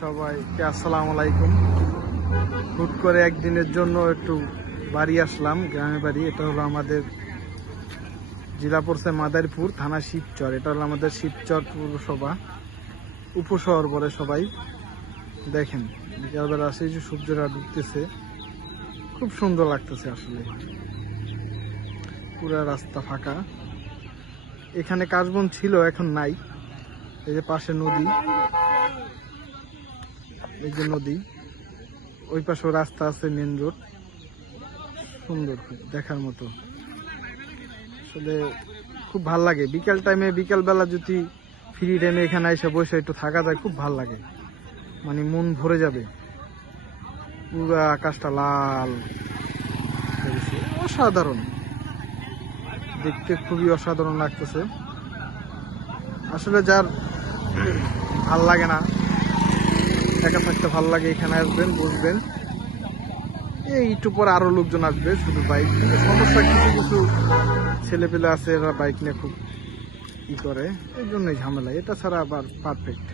সবাইকে আসসালামু আলাইকুম। হুট করে একদিনের জন্য একটু বাড়ি আসলাম গ্রামে বাড়ি। এটা হলো আমাদের জেলা পড়ছে মাদারীপুর থানা শিবচর। এটা হলো আমাদের শিবচর পৌরসভা, উপশহর বলে সবাই দেখেন। বিকালবেলা আসে যে সূর্যরা ঢুকতেছে খুব সুন্দর লাগতেছে আসলে। পুরা রাস্তা ফাঁকা। এখানে কাশবন ছিল, এখন নাই। এই যে পাশে নদী। এই যে নদী, ওই পাশেও রাস্তা আছে মেন রোড সুন্দর দেখার মতো। আসলে খুব ভালো লাগে। বিকাল টাইমে বিকাল বেলা যদি ফ্রি টাইমে এখানে এসে বসে একটু থাকা যায়, খুব ভালো লাগে। মানে মন ভরে যাবে। পুরো আকাশটা লাল। অসাধারণ। দেখতে খুবই অসাধারণ লাগতেছে। আসলে যার ভালো লাগে না একা থাকতে ভালো লাগে, এখানে আসবেন, বসবেন। একটু পরে আরও লোকজন আসবে, শুধু বাইক সমস্যা কিছু কিছু ছেলেপেলে আছে এরা বাইক নিয়ে খুব ই করে, এই জন্যই ঝামেলা। এটা ছাড়া আবার পারফেক্ট